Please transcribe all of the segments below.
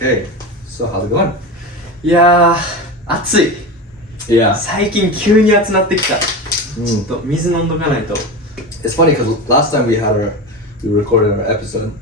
Okay, so how's it going? いやー、暑い。Yeah. 最近急に暑なってきた。ちょっと水飲んどかないと。It's funny because last time we recorded our episode,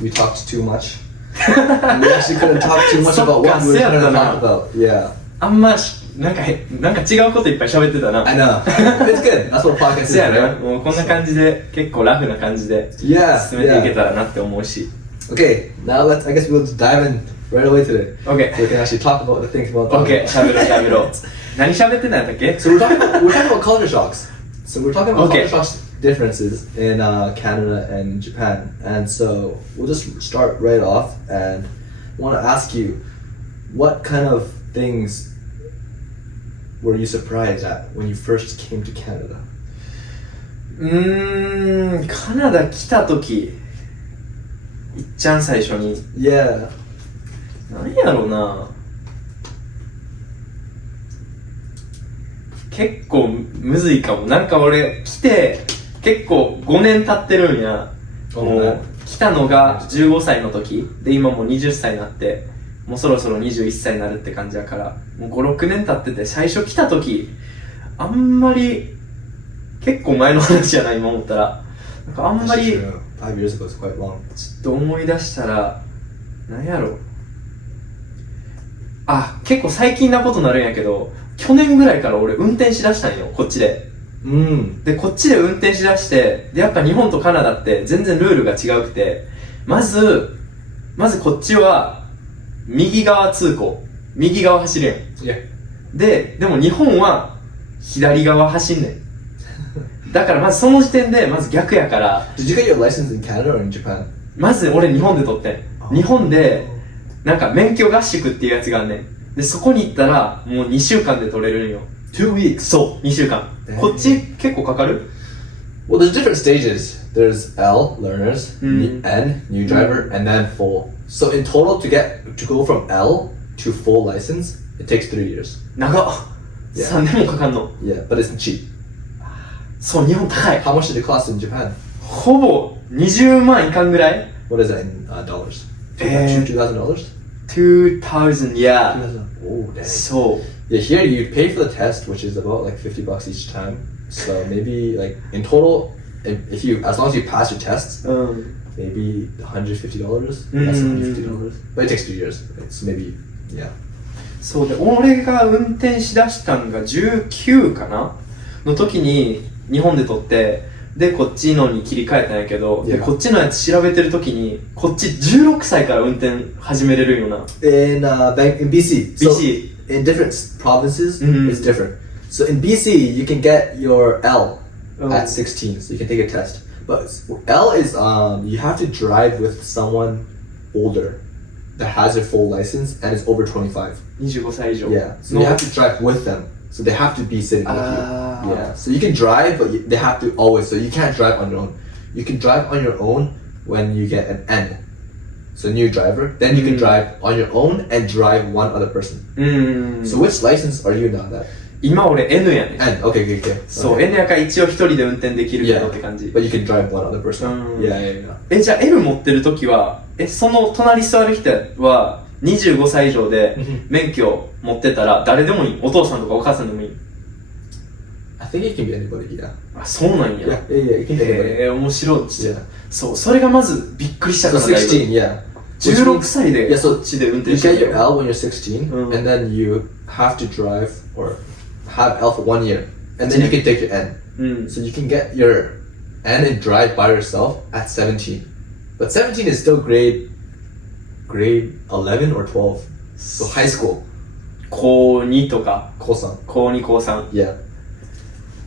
we talked too much. And we actually couldn't talk too much about what we were trying to talk about. Yeah. あんまなんか違うこといっぱい喋ってたな。I know. It's good. That's what podcast is, そうやな。 right? もうこんな感じで、結構ラフな感じで Yeah. 進めていけたらなって思うし。Okay, now I guess we'll just dive in right away today. OK。So we can actually talk about the things about OK、喋ろう。何喋ってたんだっけ？ So we're talking about culture shocks. So we're talking about Okay. culture shocks differences in Canada and Japan. And so we'll just start right off and want to ask you, what kind of things were you surprised at when you first came to Canada? カナダ来た時、いっちゃん最初に。Yeah. 何やろうな。結構むずいかも。なんか俺来て結構5年経ってるんや。もう来たのが15歳の時で、今もう20歳になってもうそろそろ21歳になるって感じだから、もう5、6年経ってて、最初来た時あんまり、結構前の話じゃない、今思ったらなんかあんまり 5 years ago is quite long. ちょっと思い出したら何やろ。あ、結構最近なことなるんやけど、去年ぐらいから俺運転しだしたんよ、こっちで。で、こっちで運転しだして、で、やっぱ日本とカナダって全然ルールが違くて、まずこっちは右側通行、右側走るやん。Yeah. でも日本は左側走んねん。だからまずその時点でまず逆やから。Did you get your license in Canada or in Japan? まず俺日本で取ってん。日本でなんか免許合宿っていうやつがあんねん。で、そこに行ったらもう2週間で取れるんよ。2 weeks? そう、2週間。こっち結構かかる？ Well, there's different stages. There's L, learners, N, new driver, and then full. So in total, to go from L to full license, it takes 3 years. 長っ。Yeah. 3年もかかんの。Yeah, but it's cheap. そう、日本高い。 How much did it cost in Japan? ほぼ20万いかんぐらい？ What is that in dollars? $2,000? $2,000, yeah. Oh, dang. そう。Yeah, here you pay for the test, which is about like $50 each time. So maybe like in total, as long as you pass your tests, maybe $150, less than $150. But it takes 2 years. It's maybe, yeah. そうで、俺が運転しだしたんが19かなの時に日本で取って、でこっちのに切り替えたんやけど、でこっちのやつ調べてる時にこっち16歳から運転始めれるんよな。In BC. So BC. In different provinces, it's different. So in BC, you can get your L at 16, so you can take a test. But L is you have to drive with someone older that has a full license and is over 25. 25歳以上。 Yeah, so you have to drive with them. So they have to be sitting with you. Yeah, so you can drive, but they have to always. So you can't drive on your own. You can drive on your own when you get an N. So new driver. Then you can drive on your own and drive one other person. So which license are you now? That 今俺 N やねん。 N. Okay. そう、N やから一応一人で運転できるけどって感じ。 But you can drive one other person. Yeah. じゃあ L 持ってる時は、その隣座る人は25歳以上で免許持ってたら誰でもいい？お父さんとかお母さんでもいい？ I think it can be anybody. Yeah. あ、そうなんや。Yeah. It can be anybody. 面白い。Yeah. そう、それがまずびっくりしたか So ら。 16. Yeah. 16歳で Yeah. こ So っちで運転 you して get る your L when you're 16, and then you have to drive or have L for 1 year, and then you can take your N. So you can get your N and drive by yourself at 17. But 17 is still grade 11 or 12. So high school. 高2とか。高3. 高2、高3。Yeah.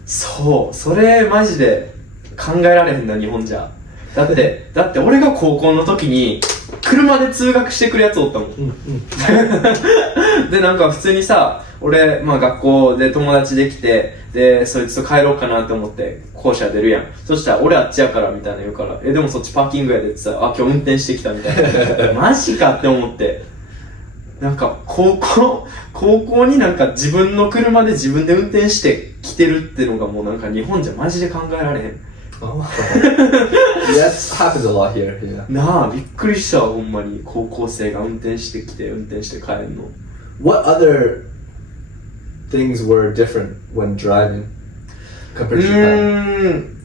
そう、それマジで考えられへんな、日本じゃ。だって俺が高校の時に車で通学してくるやつおったもん。で、なんか普通にさ、俺、まあ学校で友達できて、で、そいつと帰ろうかなって思って校舎出るやん。そしたら俺あっちやからみたいな言うから、でもそっちパーキングやでってさ、あ、今日運転してきたみたいな。マジかって思って。なんか高校になんか自分の車で自分で運転して来てるってのがもうなんか日本じゃマジで考えられへん。Oh. That happens a lot here. Yeah. なあ、びっくりしたわ、ほんまに。高校生が運転してきて、運転して帰るの。What other things were different when driving compared to Japan?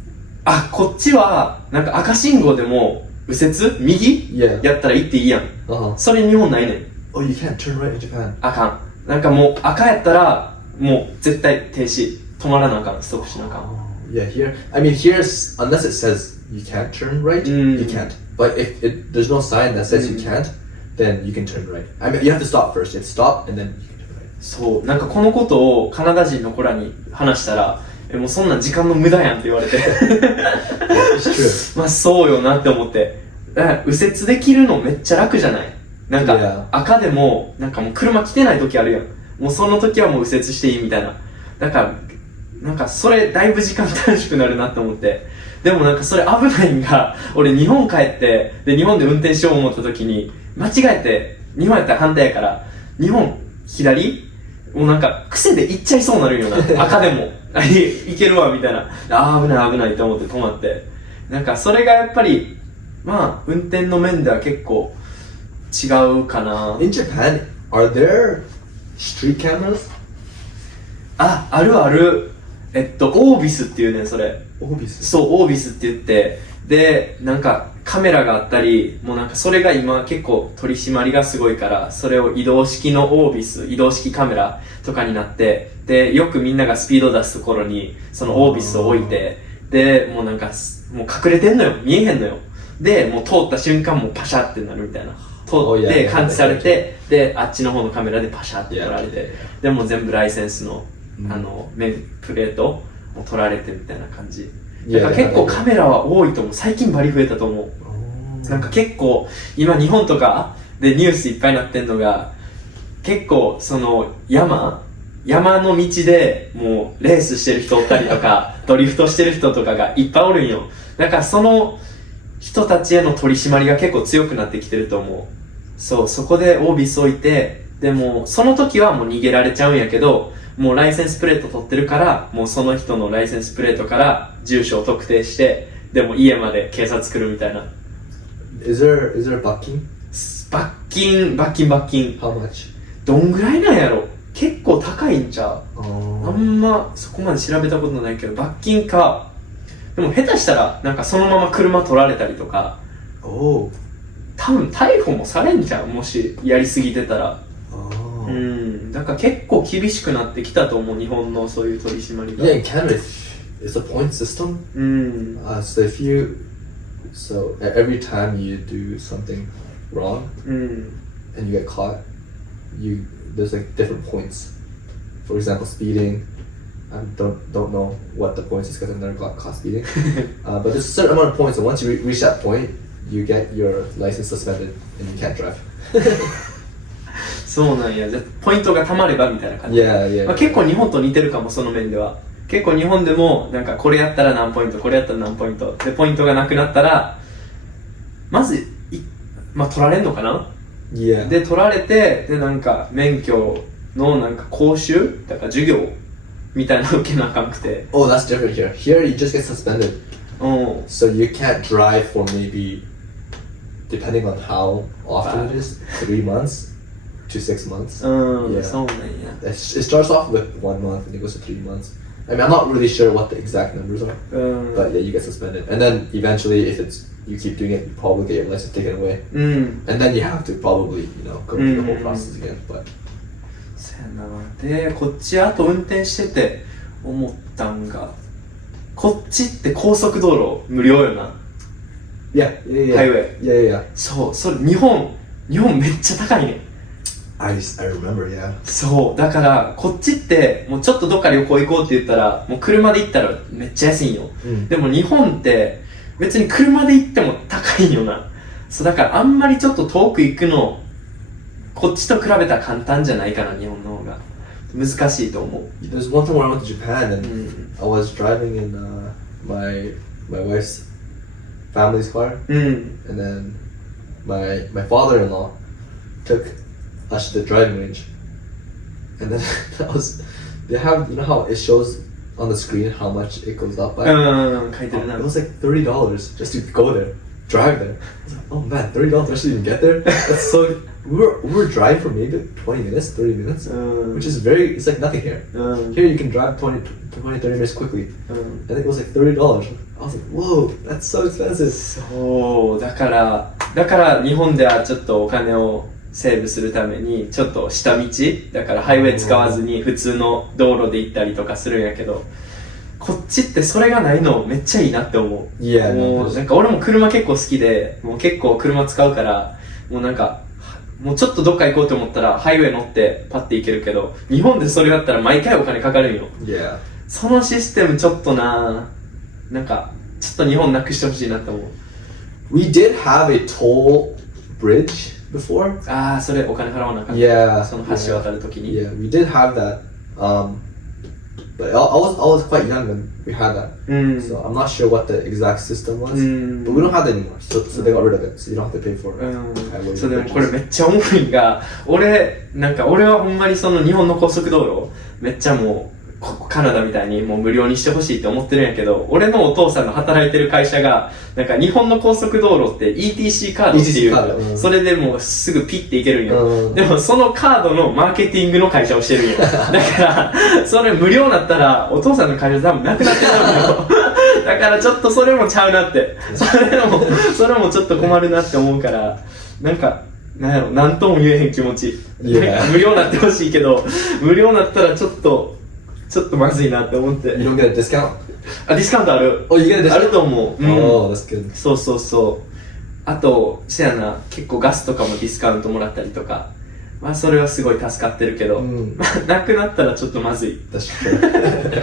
あ、こっちは、なんか赤信号でも、右折右 Yeah. やったら行っていいやん。 Uh-huh. それ日本ないねん。Oh, you can't turn right in Japan. あかん。なんかもう赤やったら、もう絶対停止。止まらなあかん。ストップしなあかん。Yeah, here. I mean, here's unless it says you can't turn right, you can't. But if there's no sign that says you can't, then you can turn right. I mean, you have to stop first. You have to stop and then you can turn right. そう。なんかこのことをカナダ人の子らに話したら、もうそんなん時間の無駄やんって言われて。It's true. まあそうよなって思って。右折できるのめっちゃ楽じゃない？なんか Yeah. 赤でも、なんかもう車来てない時あるやん。もうその時はもう右折していいみたいな。だから、なんかそれだいぶ時間短縮なるなって思って。でもなんかそれ危ないんが、俺日本帰って、で日本で運転しよう思った時に、間違えて、日本やったら反対やから、日本左もうなんか癖で行っちゃいそうなるんよな。赤でも。いけるわみたいな。あー危ない危ないと思って止まって。なんかそれがやっぱり、まあ運転の面では結構違うかな。 In Japan, are there street cameras? あ、あるある。オービスっていうね、それ。Obis. そう、オービスって言って、で、なんかカメラがあったり、もうなんかそれが今結構取り締まりがすごいから、それを移動式のオービス、移動式カメラとかになって、で、よくみんながスピード出すところに、そのオービスを置いて、で、もうなんか、もう隠れてんのよ。見えへんのよ。で、もう通った瞬間もうパシャってなるみたいな。通って感知されて、で、あっちの方のカメラでパシャって撮られて、でも全部ライセンスの、プレートを撮られてみたいな感じ。だから結構カメラは多いと思う。最近バリ増えたと思う。なんか結構、今日本とかでニュースいっぱいになってんのが、結構その山の道でもうレースしてる人おったりとか、ドリフトしてる人とかがいっぱいおるんよ。だからその人たちへの取り締まりが結構強くなってきてると思う。そう、そこでオービス置いて、でもその時はもう逃げられちゃうんやけど、もうライセンスプレート取ってるから、もうその人のライセンスプレートから住所を特定して、でも家まで警察来るみたいな。Is there backing? 罰金。How much? どんぐらいなんやろ？結構高いんちゃう？ Oh. あんまそこまで調べたことないけど、罰金か。でも下手したら、なんかそのまま車取られたりとか、Oh. 多分逮捕もされんじゃん、もしやりすぎてたら。Oh. だから結構厳しくなってきたと思う、日本のそういう取り締まりが。Yeah, in Canada, it's a point system. So every time you do something wrong and you get caught, there's like different points. For example, speeding. I don't know what the points is because I've never got caught speeding. But there's a certain amount of points, and once you reach that point, you get your license suspended and you can't drive. そうなんや。ポイントが貯まればみたいな感じ。Yeah. まあ、結構日本と似てるかも、その面では。結構日本でも、なんかこれやったら何ポイント、これやったら何ポイント。で、ポイントがなくなったら、まず、まあ、取られんのかな？ Yeah. で、取られて、で、なんか、免許のなんか講習だから授業みたいなの受けなあかんくて。Oh, that's different here. Here, you just get suspended. So you can't drive for maybe, depending on how often it is, 3 months to 6 months. Yeah. そうなんや。It starts off with 1 month and it goes to 3 months. I mean, I'm not really sure what the exact numbers are, but yeah, you get suspended. And then eventually, if you keep doing it, you probably get your license taken away. And then you have to probably, go through the whole process again. But そうやな。で、こっちあと運転してて思ったんが、こっちって高速道路無料よな。yeah. ハイウェイ。Yeah. そう、それ日本めっちゃ高いね。I remember, yeah. そう、だからこっちってもうちょっとどっか旅行行こうって言ったら、もう車で行ったらめっちゃ安いんよ。でも日本って別に車で行っても高いんよな。そう、だからあんまりちょっと遠く行くのこっちと比べたら簡単じゃないかな、日本の方が難しいと思う。 There's one time when I went to Japan and I was driving in my wife's family's car, and then my father-in-law took us to the driving range, and then they have, you know how it shows on the screen how much it goes up by. 書いてるな It was like $30 just to go there, drive there. I was like, oh man, $30 just to even get there? That's so. We were driving for maybe 20 minutes, 30 minutes, which is it's like nothing here. Here you can drive 20, 30 minutes quickly. And it was like $30. I was like, whoa, that's so expensive. そうだから日本ではちょっとお金をセーブするためにちょっと下道だからハイウェイ使わずに普通の道路で行ったりとかするんやけど、こっちってそれがないのめっちゃいいなって思う。Yeah, もうなんか俺も車結構好きで、もう結構車使うから、もうなんかもうちょっとどっか行こうと思ったらハイウェイ乗ってパッて行けるけど、日本でそれやったら毎回お金かかるんよ。Yeah. そのシステムちょっとなんかちょっと日本なくしてほしいなって思う。We did have a toll bridge before. ああ、それお金払わなかった。Yeah. その橋渡るときに。Yeah, we did have that. But I was quite young when we had that. So I'm not sure what the exact system was. But we don't have that anymore. So they got rid of it. So you don't have to pay for it. そうでもこれめっちゃ重いんが、俺はほんまにその日本の高速道路、めっちゃもう、カナダみたいにもう無料にしてほしいって思ってるんやけど、俺のお父さんが働いてる会社が、なんか日本の高速道路って ETC カードっていう、それでもうすぐピッていけるんよ。でもそのカードのマーケティングの会社をしてるんよ。だから、それ無料になったら、お父さんの会社多分なくなってたんよ。だからちょっとそれもちゃうなって。それもちょっと困るなって思うから、なんか、なんとも言えへん気持ち。無料になってほしいけど、無料になったらちょっとまずいなって思って。You don't get a discount? あ、ディスカウントある。Oh, you get a discount? あると思う。Oh, that's good. そう。あと、せやな、結構ガスとかもディスカウントもらったりとか。まあ、それはすごい助かってるけど、なくなったらちょっとまずい。確かに。